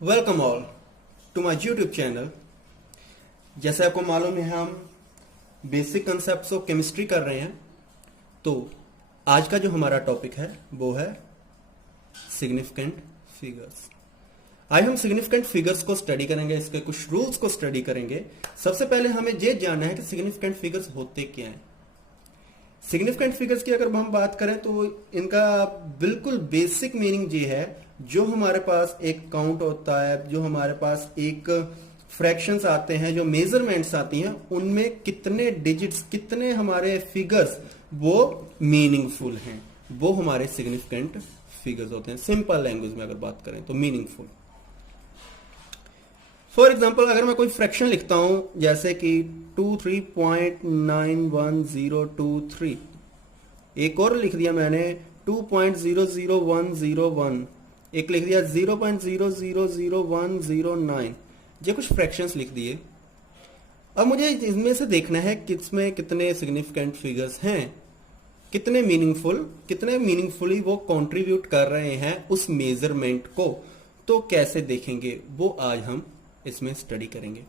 Welcome all to my YouTube channel. जैसे आपको मालूम है हम बेसिक कंसेप्ट्स ऑफ केमिस्ट्री कर रहे हैं। तो आज का जो हमारा टॉपिक है वो है सिग्निफिकेंट फिगर्स। आज हम सिग्निफिकेंट फिगर्स को स्टडी करेंगे, इसके कुछ रूल्स को स्टडी करेंगे। सबसे पहले हमें ये जानना है कि सिग्निफिकेंट फिगर्स होते क्या हैं। सिग्निफिकेंट फिगर्स की अगर हम बात करें तो इनका बिल्कुल बेसिक मीनिंग ये है, जो हमारे पास एक काउंट होता है, जो हमारे पास एक फ्रैक्शंस आते हैं, जो मेजरमेंट्स आती हैं, उनमें कितने डिजिट्स, कितने हमारे फिगर्स वो मीनिंगफुल हैं, वो हमारे सिग्निफिकेंट फिगर्स होते हैं। सिंपल लैंग्वेज में अगर बात करें तो मीनिंगफुल। फॉर एग्जाम्पल अगर मैं कोई फ्रैक्शन लिखता हूं जैसे कि 23.911023, एक और लिख दिया मैंने 2.00101, एक लिख दिया 0.000109, ये कुछ फ्रैक्शंस लिख दिए। अब मुझे इनमें से देखना है किसमें कितने सिग्निफिकेंट फिगर्स हैं, कितने मीनिंगफुली वो कंट्रीब्यूट कर रहे हैं उस मेजरमेंट को। तो कैसे देखेंगे वो आज हम इसमें स्टडी करेंगे।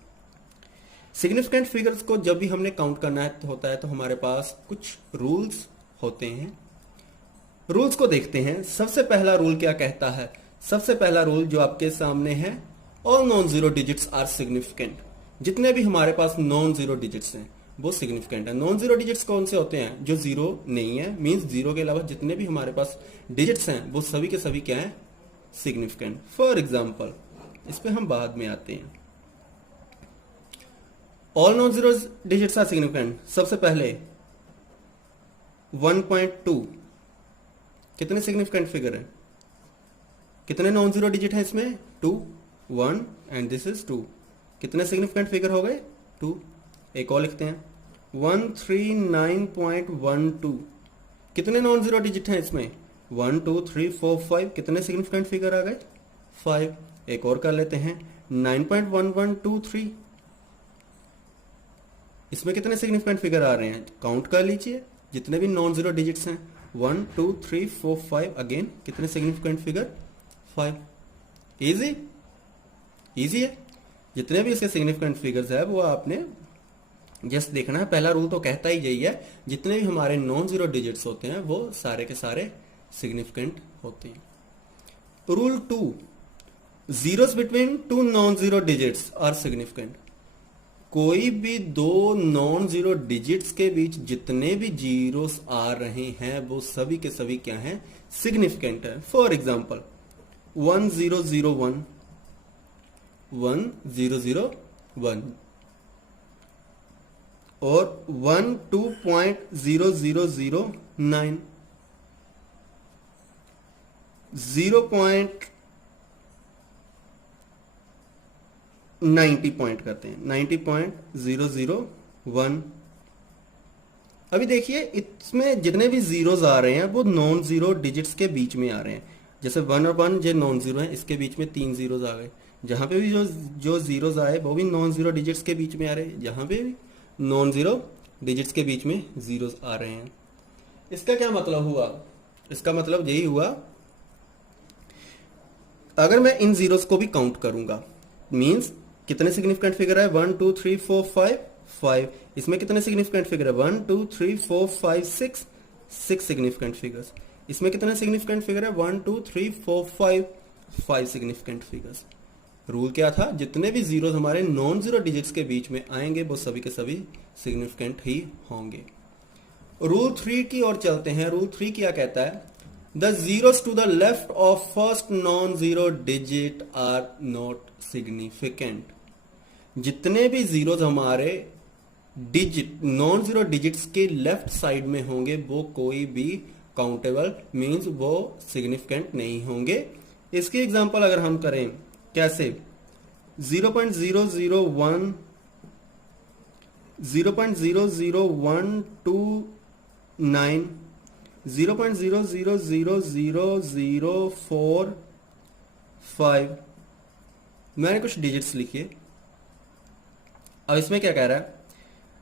सिग्निफिकेंट फिगर्स को जब भी हमने काउंट करना होता है तो हमारे पास कुछ रूल्स होते हैं। रूल्स को देखते हैं। सबसे पहला रूल क्या कहता है? सबसे पहला रूल जो आपके सामने है, all non zero digits are significant. जितने भी हमारे पास नॉन जीरो डिजिट्स हैं वो सिग्निफिकेंट है। नॉन जीरो डिजिट्स कौन से होते हैं? जो जीरो नहीं है, मींस जीरो के अलावा जितने भी हमारे पास डिजिट्स हैं वो सभी के सभी क्या है? सिग्निफिकेंट। फॉर एग्जाम्पल इस पे हम बाद में आते हैं। All non zero digits are significant. सबसे पहले 1.2 कितने सिग्निफिकेंट फिगर है? कितने नॉन जीरो डिजिट है इसमें? 2, 1 एंड दिस इज 2। कितने सिग्निफिकेंट फिगर हो गए? 2। एक और लिखते हैं 139.12। कितने नॉन जीरो डिजिट हैं इसमें? 1 2 3 4 5। कितने सिग्निफिकेंट फिगर आ गए? 5। एक और कर लेते हैं 9.1123। इसमें कितने सिग्निफिकेंट फिगर आ रहे हैं? काउंट कर लीजिए जितने भी नॉन जीरो डिजिट्स हैं। 1 2 3 4 5। अगेन कितने सिग्निफिकेंट फिगर? 5। इजी है। जितने भी इसके सिग्निफिकेंट फिगर्स है वो आपने जस्ट देखना है। पहला रूल तो कहता ही यही है, जितने भी हमारे नॉन जीरो डिजिट्स होते हैं वो सारे के सारे सिग्निफिकेंट होते हैं। Rule 2, zeros between two non zero digits are significant. कोई भी दो नॉन जीरो डिजिट्स के बीच जितने भी जीरोस आ रहे हैं वो सभी के सभी क्या हैं? सिग्निफिकेंट है। फॉर एग्जाम्पल 1001, 1001 और 12.0009, 0.90 पॉइंट करते हैं, 90.001। अभी देखिए इसमें जितने भी जीरोस आ रहे हैं वो नॉन जीरो डिजिट्स के बीच में आ रहे हैं। जैसे 1 और 1 जो नॉन जीरो है, इसके बीच में 3 जीरोस आ गए। जहां पे भी जो जीरोस आए वो भी नॉन जीरो डिजिट्स के बीच में आ रहे हैं। जहां पे भी नॉन जीरो डिजिट्स के बीच में जीरोस आ रहे हैं। इसका क्या मतलब हुआ? इसका मतलब यही हुआ, अगर मैं इन जीरोस को भी काउंट करूंगा, मींस कितने सिग्निफिकेंट फिगर है? 1 2 3 4 5 5। इसमें कितने सिग्निफिकेंट फिगर है? 1 2 3 4 5 6 6 सिग्निफिकेंट फिगर्स। इसमें कितने सिग्निफिकेंट फिगर है? 1 2 3 4 5 5 सिग्निफिकेंट फिगर्स। रूल क्या था? जितने भी जीरोस हमारे नॉन जीरो डिजिट्स के बीच में आएंगे वो सभी के सभी सिग्निफिकेंट ही होंगे। रूल 3 की ओर चलते हैं। रूल 3 क्या कहता है? The zeros to the left of first non zero digit are not significant. जितने भी जीरोस हमारे डिजिट नॉन जीरो डिजिट्स के लेफ्ट साइड में होंगे वो कोई भी काउंटेबल, मींस वो सिग्निफिकेंट नहीं होंगे। इसकी एग्जांपल अगर हम करें, कैसे? 0.001, 0.00129, 0.0000045। मैंने कुछ डिजिट्स लिखिए। अब इसमें क्या कह रहा है?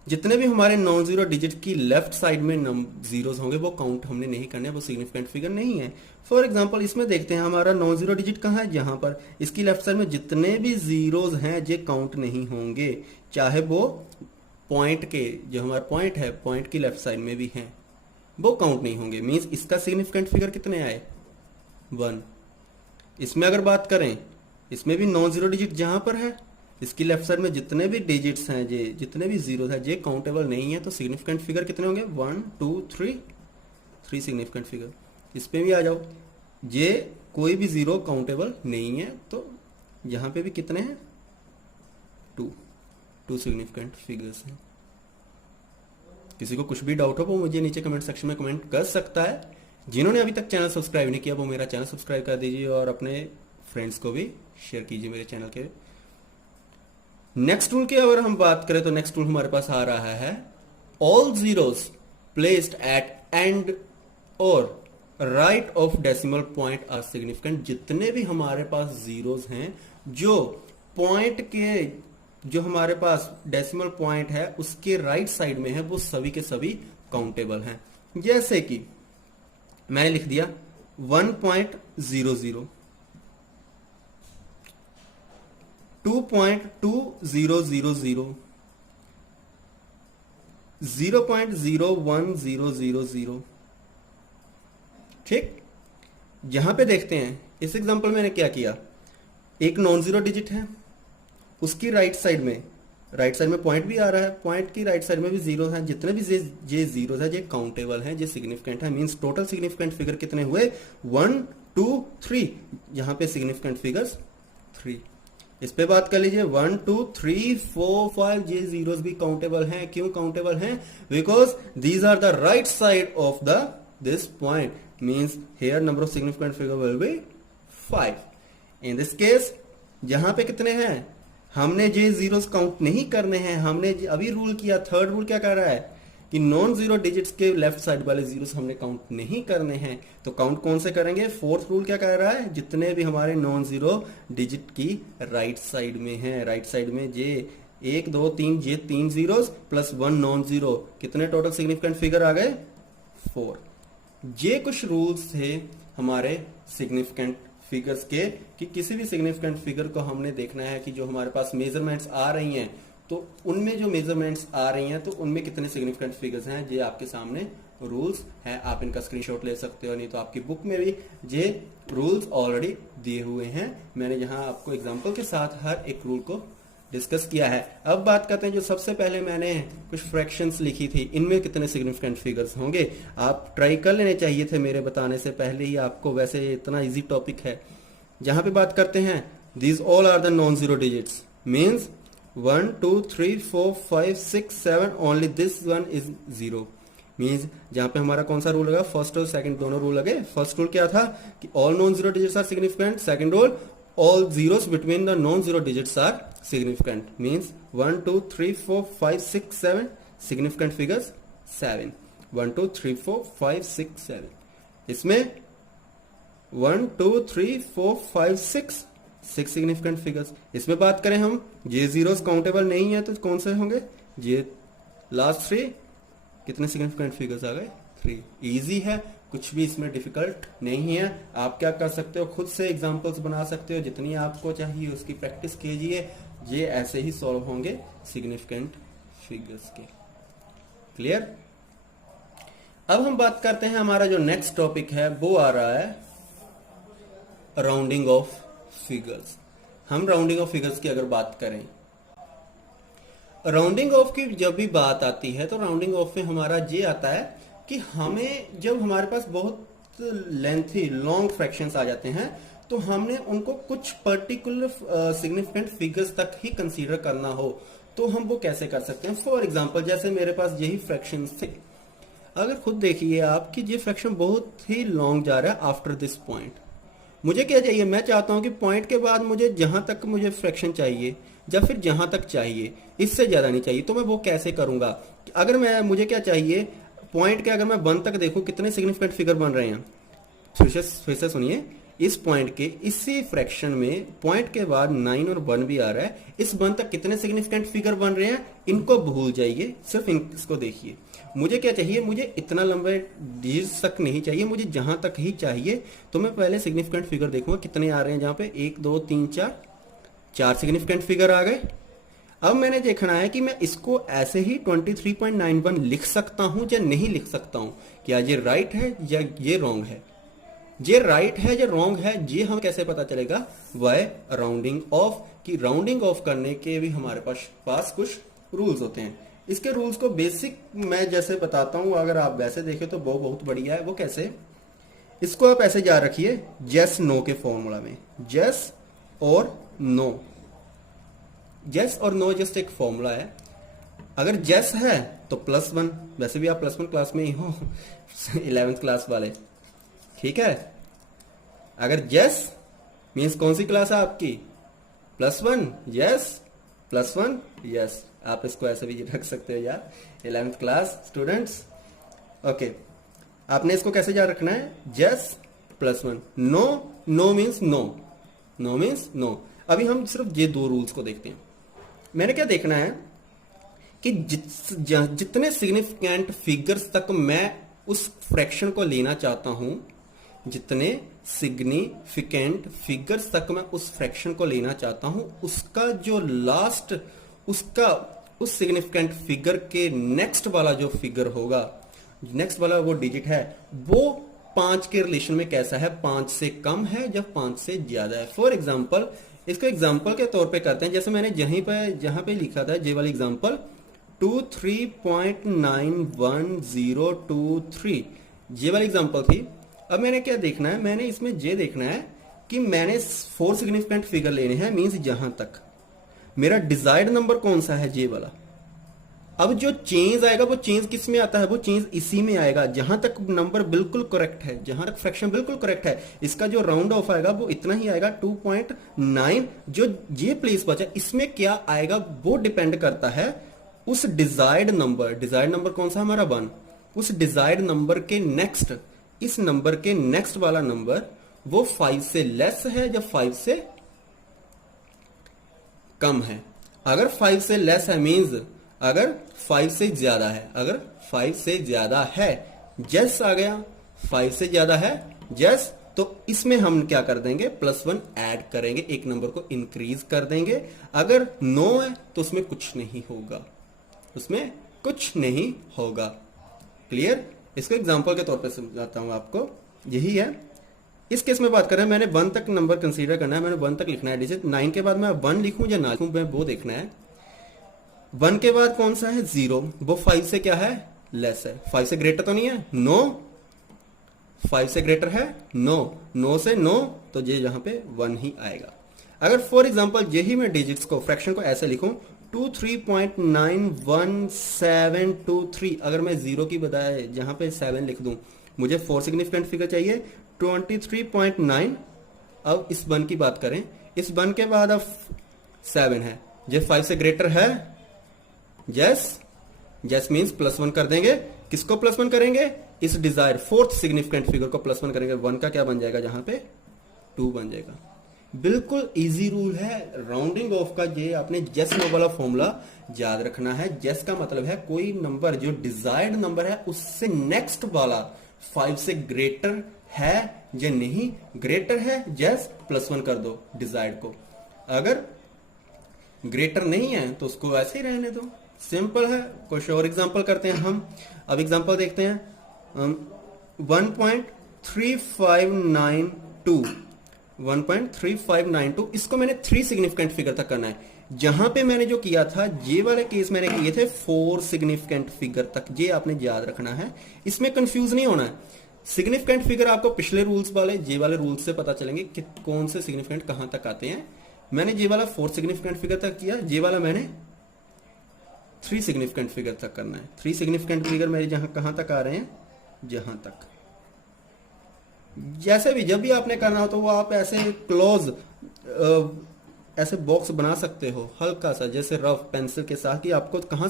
जितने भी हमारे नॉन जीरो डिजिट की लेफ्ट साइड में जीरोस होंगे वो काउंट हमने नहीं करने, वो सिग्निफिकेंट फिगर नहीं है। फॉर एग्जांपल इसमें देखते हैं हमारा नॉन जीरो डिजिट कहाँ है, यहाँ पर इसकी लेफ्ट साइड में जितने भी जीरोस हैं ये काउंट नहीं होंगे, चाहे वो पॉइंट के, जो हमारा पॉइंट है पॉइंट की लेफ्ट साइड में भी हैं, वो काउंट नहीं होंगे। मीन्स इसका सिग्निफिकेंट फिगर कितने आए, 1। इसमें अगर बात करें, इसमें भी नॉन जीरो डिजिट जहां पर है इसकी लेफ्ट साइड में जितने भी डिजिट्स हैं, ये जितने भी जीरो है ये काउंटेबल नहीं है, तो सिग्निफिकेंट फिगर कितने होंगे, 1 2 3 सिग्निफिकेंट फिगर। इस पे भी आ जाओ, ये कोई भी जीरो काउंटेबल नहीं है, तो यहां पे भी कितने हैं, 2 सिग्निफिकेंट फिगर्स हैं। किसी को कुछ भी डाउट हो वो मुझे नीचे कमेंट सेक्शन में कमेंट कर सकता है। जिन्होंने अभी तक चैनल सब्सक्राइब नहीं किया वो मेरा चैनल सब्सक्राइब कर दीजिए और अपने फ्रेंड्स को भी शेयर कीजिए मेरे चैनल के। नेक्स्ट रूल की अगर हम बात करें तो नेक्स्ट रूल हमारे पास आ रहा है, all zeros placed at end और right of decimal point are significant. जितने भी हमारे पास जीरोस हैं जो पॉइंट के, जो हमारे पास डेसिमल पॉइंट है उसके राइट साइड में है, वो सभी के सभी काउंटेबल हैं। जैसे कि मैंने लिख दिया 1.00, 2.2000, 0.01000। ठीक, यहां पे देखते हैं इस एग्जांपल में मैंने क्या किया, एक नॉन जीरो डिजिट है, उसकी राइट साइड में पॉइंट भी आ रहा है, पॉइंट की राइट साइड में भी जीरो है, जितने भी ये जीरो है ये काउंटेबल है, ये सिग्निफिकेंट है। मींस टोटल सिग्निफिकेंट फिगर कितने हुए, 1 2 3, यहां पे सिग्निफिकेंट फिगर्स 3। इस पे बात कर लीजिए, 1 2 3 4 5, ये जीरोस भी काउंटेबल हैं। क्यों काउंटेबल हैं, because these are the right side of the this point, means here number of significant figure will be 5। In this case यहां पे कितने हैं, हमने ये जीरोस काउंट नहीं करने हैं, हमने अभी रूल किया, थर्ड रूल क्या कह रहा है कि नॉन जीरो डिजिट्स के लेफ्ट साइड वाले जीरोस हमने काउंट नहीं करने हैं, तो काउंट कौन से करेंगे, फोर्थ रूल क्या कह रहा है, जितने भी हमारे नॉन जीरो डिजिट की राइट साइड में है, राइट साइड में ये 1 2 3, ये 3 जीरोस प्लस 1 नॉन जीरो, कितने टोटल सिग्निफिकेंट फिगर आ गए, 4। ये कुछ रूल्स थे हमारे सिग्निफिकेंट फिगर्स के, कि किसी भी सिग्निफिकेंट फिगर को हमने देखना है कि जो हमारे पास मेजरमेंट्स आ रही हैं, तो उनमें जो मेजरमेंट्स आ रही हैं तो उनमें कितने सिग्निफिकेंट फिगर्स हैं, ये आपके सामने रूल्स हैं। आप इनका स्क्रीनशॉट ले सकते हो, नहीं तो आपकी बुक में भी ये रूल्स ऑलरेडी दिए हुए हैं। मैंने यहाँ आपको एग्जाम्पल के साथ हर एक रूल को डिस्कस किया है। अब बात करते हैं, जो सबसे पहले मैंने कुछ फ्रैक्शंस लिखी थी, इनमें कितने सिग्निफिकेंट फिगर्स होंगे। आप ट्राई कर लेने चाहिए थे मेरे बताने से पहले ही आपको, वैसे इतना इजी टॉपिक है। जहां पे बात करते हैं, these all are the non zero digits, means 1 2 3 4 5 6 7, only this one is zero. Means जहां पे हमारा कौन सा रूल लगा, फर्स्ट और सेकंड दोनों रूल लगे। फर्स्ट रूल क्या था कि all non zero digits are significant. Second rule, all zeros between the non-zero digits are significant, means 1 2 3 4 5 6 7 significant figures 7, 1 2 3 4 5 6 7। इसमें 1 2 3 4 5 6 सिग्निफिकेंट फिगर्स। इसमें बात करें हम, ये जीरोस काउंटेबल नहीं है तो कौन से होंगे, ये लास्ट 3, कितने सिग्निफिकेंट फिगर्स आ गए, 3। इजी है, कुछ भी इसमें डिफिकल्ट नहीं है। आप क्या कर सकते हो, खुद से एग्जांपल्स बना सकते हो, जितनी आपको चाहिए उसकी प्रैक्टिस कीजिए, ये ऐसे ही सॉल्व होंगे सिग्निफिकेंट फिगर्स के। क्लियर। अब हम बात करते हैं, हमारा जो नेक्स्ट टॉपिक है वो आ रहा है राउंडिंग ऑफ फिगर्स। हम राउंडिंग ऑफ फिगर्स की अगर बात करें, राउंडिंग ऑफ की जब भी बात आती है तो राउंडिंग ऑफ में हमारा ये आता है कि हमें जब हमारे पास बहुत लेंथी लॉन्ग फ्रैक्शंस आ जाते हैं तो हमने उनको कुछ पर्टिकुलर सिग्निफिकेंट फिगर्स तक ही कंसीडर करना हो, तो हम वो कैसे कर सकते हैं। फॉर एग्जांपल, जैसे मेरे पास यही फ्रैक्शंस थे, अगर खुद देखिए आप कि ये फ्रैक्शन बहुत ही लॉन्ग जा रहा है आफ्टर दिस पॉइंट। मुझे क्या चाहिए, मैं चाहता हूं कि पॉइंट के बाद मुझे जहां तक मुझे फ्रैक्शन चाहिए या फिर जहां तक चाहिए, इससे ज्यादा नहीं चाहिए, तो मैं वो कैसे करूंगा। अगर मुझे क्या चाहिए, पॉइंट के अगर मैं 1 तक देखूं कितने सिग्निफिकेंट फिगर बन रहे हैं, फिर से सुनिए, इस पॉइंट के इसी फ्रैक्शन में पॉइंट के बाद 9 और 1 भी आ रहा है, इस 1 तक कितने सिग्निफिकेंट फिगर बन रहे हैं इनको भूल जाइए, सिर्फ इसको देखिए। मुझे क्या चाहिए, मुझे इतना लंबे डिजिट्स तक नहीं चाहिए, मुझे जहां तक ही चाहिए। तो मैं पहले सिग्निफिकेंट फिगर देखूंगा कितने आ रहे हैं, जहां पे 1 2 3 4 सिग्निफिकेंट फिगर आ गए। अब मैंने देखना है कि मैं इसको ऐसे ही 23.91 लिख सकता हूं या नहीं लिख सकता हूं, क्या ये राइट है या ये रॉन्ग है। ये राइट है या रॉन्ग है ये हम कैसे पता चलेगा, वाई राउंडिंग ऑफ, कि राउंडिंग ऑफ करने के भी हमारे पास कुछ रूल्स होते हैं। इसके रूल्स को बेसिक मैं जैसे बताता हूं, अगर आप वैसे देखें तो वो बहुत बढ़िया है। वो कैसे, इसको आप ऐसे याद रखिए यस नो के फॉर्मूला में, यस और नो, यस और नो जस्ट एक फॉर्मूला है। अगर यस है तो +1, वैसे भी आप +1 क्लास में ही हो 11th क्लास वाले, ठीक है। अगर यस मीन्स कौन सी क्लास है आपकी, +1 यस, +1 यस। आप इसको ऐसे भी रख सकते हो यार, 11th क्लास स्टूडेंट्स। ओके, आपने इसको कैसे याद रखना है, yes +1, no, no means no, no means no. अभी हम सिर्फ ये 2 रूल्स को देखते हैं। मैंने क्या देखना है कि जितने सिग्निफिकेंट फिगर्स तक मैं उस फ्रैक्शन को लेना चाहता हूं, जितने सिग्निफिकेंट फिगर्स तक मैं उस फ्रैक्शन को लेना चाहता हूं, उसका जो लास्ट, उसका उस सिग्निफिकेंट फिगर के नेक्स्ट वाला जो फिगर होगा, नेक्स्ट वाला वो डिजिट है, वो 5 के रिलेशन में कैसा है, 5 से कम है या 5 से ज्यादा है। फॉर एग्जाम्पल, इसको एग्जाम्पल के तौर पे करते हैं। जैसे मैंने जहां पे लिखा था ये वाली एग्जाम्पल 23.911023, ये वाली एग्जाम्पल थी। अब मैंने क्या देखना है, मैंने इसमें ये देखना है कि मैंने 4 सिग्निफिकेंट फिगर लेने हैं, मीन्स जहां तक मेरा डिजायर्ड नंबर कौन सा है, ये वाला। अब जो चेंज आएगा वो चेंज किस में आता है, वो चेंज इसी में आएगा जहां तक नंबर बिल्कुल करेक्ट है, जहां तक फ्रैक्शन बिल्कुल करेक्ट है। इसका जो राउंड ऑफ आएगा वो इतना ही आएगा 2.9। जो ये प्लेस बचा इसमें क्या आएगा वो डिपेंड करता है उस डिजायर्ड नंबर। डिजायर्ड नंबर कौन सा हमारा 1, उस डिजायर्ड नंबर के नेक्स्ट, इस नंबर के नेक्स्ट वाला नंबर वो 5 से लेस है या 5 से कम है। अगर 5 से लेस है मीन्स अगर 5 से ज्यादा है, अगर 5 से ज्यादा है, यस आ गया, 5 से ज्यादा है यस, तो इसमें हम क्या कर देंगे, +1 ऐड करेंगे, एक नंबर को इंक्रीज कर देंगे। अगर नो है तो उसमें कुछ नहीं होगा, उसमें कुछ नहीं होगा। क्लियर। इसको एग्जांपल के तौर पे समझाता हूं आपको, यही है। इस केस में बात कर रहे हैं, मैंने 1 तक नंबर कंसीडर करना है, मैंने 1 तक लिखना है डिजिट। 9 के बाद मैं 1 लिखूं या ना लिखूं, मैं वो देखना है। 1 के बाद कौन सा है 0, वो 5 से क्या है, लेस है। 5 से ग्रेटर तो नहीं है, नो। 5 से ग्रेटर है, नो। नो से नो, तो ये यहां पे 1 ही आएगा। अगर फॉर एग्जांपल यही मैं डिजिट्स को, फ्रैक्शन को ऐसे लिखूं 23.91723, अगर मैं 0 की बजाय जहां पे 7 लिख दूं, मुझे 4 सिग्निफिकेंट फिगर चाहिए 23.9। अब इस 1 की बात करें, इस 1 के बाद अब 7 है, ये 5 से ग्रेटर है, यस। यस मीन्स +1 कर देंगे। किसको +1 करेंगे, इस डिजायर 4th सिग्निफिकेंट फिगर को +1 करेंगे। 1 का क्या बन जाएगा, जहां पे 2 बन जाएगा। बिल्कुल इजी रूल है राउंडिंग ऑफ का। ये आपने यस नो वाला फॉर्मूला याद रखना है। यस का मतलब है कोई नंबर जो डिजायर्ड नंबर है उससे नेक्स्ट वाला 5 से ग्रेटर है या नहीं, ग्रेटर है यस, +1 कर दो डिजायर्ड को। अगर ग्रेटर नहीं है तो उसको ऐसे ही रहने दो, सिंपल है। कुछ और एग्जांपल करते हैं हम। अब एग्जांपल देखते हैं 1.3592, 1.3592, इसको मैंने 3 सिग्निफिकेंट फिगर तक करना है। जहां पे मैंने जो किया था, ये वाले केस मैंने किए थे 4 सिग्निफिकेंट फिगर तक, ये आपने याद रखना है, इसमें कंफ्यूज नहीं होना है। सिग्निफिकेंट फिगर आपको पिछले रूल्स वाले, ये वाले रूल्स से पता चलेंगे कि कौन से सिग्निफिकेंट कहां तक आते हैं। मैंने ये वाला 4 सिग्निफिकेंट फिगर तक किया, ये वाला मैंने 3 सिग्निफिकेंट फिगर तक करना है। 3 सिग्निफिकेंट फिगर मेरे जहां कहां तक आ रहे हैं, जहां तक। जैसे भी जब भी आपने करना हो तो वो आप ऐसे क्लोज ऐसे बॉक्स बना सकते हो हल्का सा, जैसे रफ पेंसिल के साथ, कि आपको कहां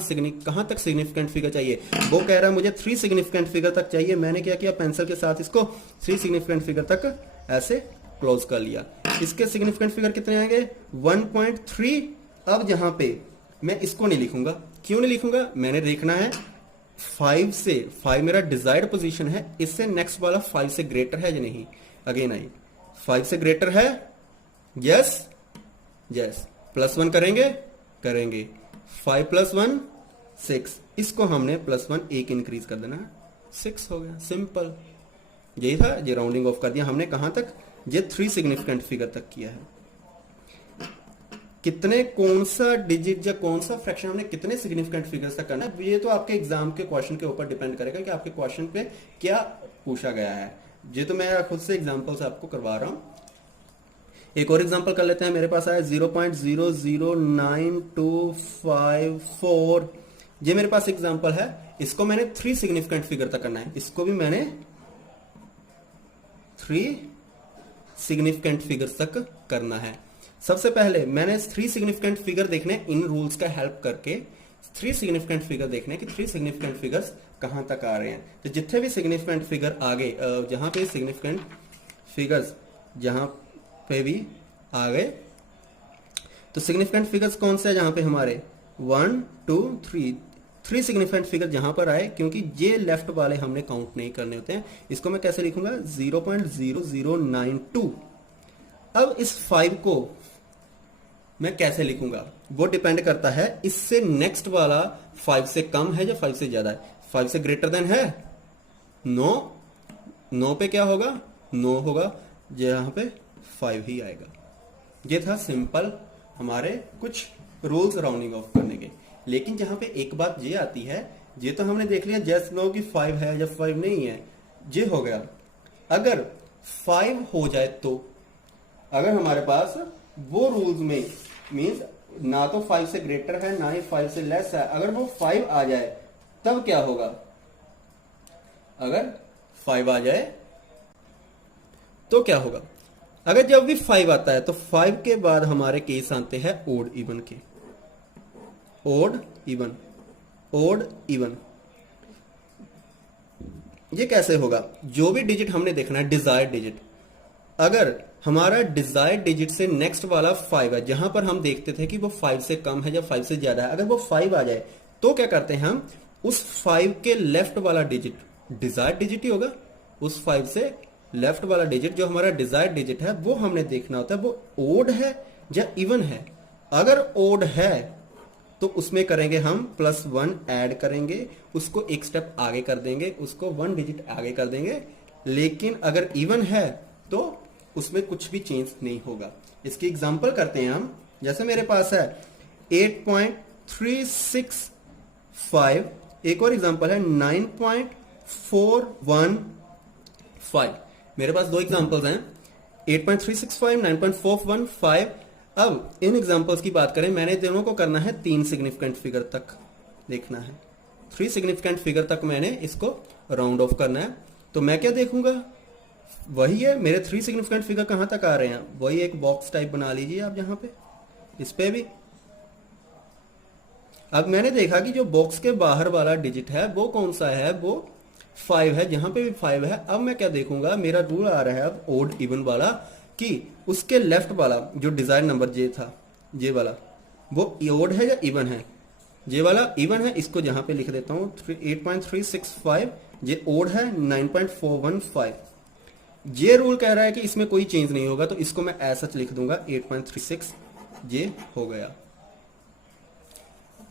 तक सिग्निफिकेंट फिगर चाहिए। वो कह रहा है मुझे 3 सिग्निफिकेंट फिगर तक चाहिए, मैंने क्या किया, पेंसिल के साथ इसको 3 सिग्निफिकेंट फिगर तक ऐसे क्लोज कर लिया। इसके सिग्निफिकेंट फिगर कितने आएंगे 1.3। अब जहां पे मैं इसको नहीं लिखूंगा, क्यों नहीं लिखूंगा, मैंने देखना है 5 से, 5 मेरा डिजायर्ड पोजीशन है, इससे नेक्स्ट वाला 5 से ग्रेटर है या नहीं। अगेन आई 5 से ग्रेटर है, यस यस, +1 करेंगे, करेंगे 5 + 1 6, इसको हमने +1 एक इंक्रीज कर देना, 6 हो गया, सिंपल। यही था, ये राउंडिंग ऑफ कर दिया हमने कहां तक, ये 3 सिग्निफिकेंट फिगर तक किया है। कितने, कौन सा डिजिट या कौन सा फ्रैक्शन हमने कितने सिग्निफिकेंट फिगर्स तक करना है, ये तो आपके एग्जाम के क्वेश्चन के ऊपर डिपेंड करेगा कि आपके क्वेश्चन पे क्या पूछा गया है। ये तो मैं खुद से एग्जांपल से आपको करवा रहा हूं। एक और एग्जांपल कर लेते हैं। मेरे पास आया 0.009254, ये मेरे पास एग्जांपल है। इसको मैंने 3 सिग्निफिकेंट फिगर तक करना है, इसको भी मैंने 3 सिग्निफिकेंट फिगर्स तक करना है। सबसे पहले मैंने 3 सिग्निफिकेंट फिगर देखने, इन रूल्स का हेल्प करके 3 सिग्निफिकेंट फिगर देखने कि 3 सिग्निफिकेंट फिगर्स कहां तक आ रहे हैं। तो जितने भी सिग्निफिकेंट फिगर आगे, जहां पे सिग्निफिकेंट फिगर्स जहां पे भी आ गए, तो सिग्निफिकेंट फिगर्स कौन से है जहां पे हमारे 1 2 3 सिग्निफिकेंट फिगर जहां पर आए, क्योंकि ये लेफ्ट वाले हमने काउंट नहीं करने होते हैं। इसको मैं कैसे लिखूंगा 0.0092। अब इस 5 को मैं कैसे लिखूंगा वो डिपेंड करता है, इससे नेक्स्ट वाला 5 से कम है या 5 से ज्यादा है। 5 से ग्रेटर देन है 9 पे क्या होगा 9 होगा, यहां पे 5 ही आएगा। ये था सिंपल हमारे कुछ रूल्स राउंडिंग ऑफ करने के। लेकिन जहां पे एक बात ये आती है, ये तो हमने देख लिया जैस नो कि 5 है या 5 नहीं है, ये हो गया। अगर 5 हो जाए तो, अगर हमारे पास वो रूल्स में मींस ना तो 5 से ग्रेटर है ना ही 5 से लेस है, अगर वो 5 आ जाए तब क्या होगा, अगर 5 आ जाए तो क्या होगा, अगर जब भी 5 आता है तो 5 के बाद हमारे केस आते हैं ओड इवन के, ओड इवन, ओड इवन। ये कैसे होगा, जो भी डिजिट हमने देखना है डिजायर्ड डिजिट, अगर हमारा डिजायर्ड डिजिट से नेक्स्ट वाला 5 है, जहां पर हम देखते थे कि वो 5 से कम है या 5 से ज्यादा है, अगर वो 5 आ जाए तो क्या करते हैं हम, उस 5 के लेफ्ट वाला डिजिट डिजायर्ड डिजिट ही होगा, उस 5 से लेफ्ट वाला डिजिट जो हमारा डिजायर्ड डिजिट है वो हमने देखना होता है वो ओड है या इवन है। अगर ओड है तो उसमें करेंगे हम +1 ऐड करेंगे, उसको एक स्टेप आगे कर देंगे, उसको 1 डिजिट आगे कर देंगे। लेकिन अगर इवन है तो उसमें कुछ भी चेंज नहीं होगा। इसकी एग्जांपल करते हैं हम, जैसे मेरे पास है 8.365, एक और एग्जांपल है 9.415। मेरे पास 2 एग्जांपल्स हैं 8.365, 9.415। अब इन एग्जांपल्स की बात करें, मैंने दोनों को करना है 3 सिग्निफिकेंट फिगर तक देखना है, 3 सिग्निफिकेंट फिगर तक मैंने इसको राउंड ऑफ करना है। तो मैं क्या देखूंगा, वही है मेरे 3 सिग्निफिकेंट फिगर कहां तक आ रहे हैं, वही एक बॉक्स टाइप बना लीजिए आप यहां पे, इस पे भी। अब मैंने देखा कि जो बॉक्स के बाहर वाला डिजिट है वो कौन सा है, वो 5 है, जहां पे भी 5 है। अब मैं क्या देखूंगा, मेरा रूल आ रहा है अब ओड इवन वाला, कि उसके लेफ्ट वाला जो डिजायर नंबर जे था, ये वाला वो ओड है या इवन है, ये वाला इवन है, इसको जहां पे लिख देता हूं 8.365, ये ओड है 9.415। ये रूल कह रहा है कि इसमें कोई चेंज नहीं होगा, तो इसको मैं ऐसा लिख दूंगा 8.36, ये हो गया।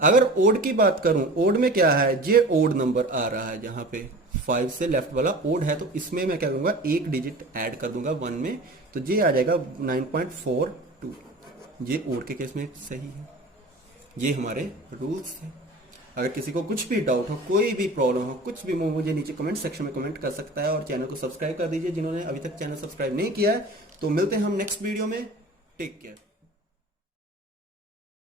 अगर ओड की बात करूं, ओड में क्या है, ये ओड नंबर आ रहा है, जहां पे 5 से लेफ्ट वाला ओड है, तो इसमें मैं क्या करूंगा एक डिजिट ऐड कर दूंगा 1 में, तो ये आ जाएगा 9.42। ये ओड के केस में सही है। ये हमारे रूल्स हैं। अगर किसी को कुछ भी डाउट हो, कोई भी प्रॉब्लम हो, कुछ भी, मुझे नीचे कमेंट सेक्शन में कमेंट कर सकता है। और चैनल को सब्सक्राइब कर दीजिए जिन्होंने अभी तक चैनल सब्सक्राइब नहीं किया है। तो मिलते हैं हम नेक्स्ट वीडियो में, टेक केयर।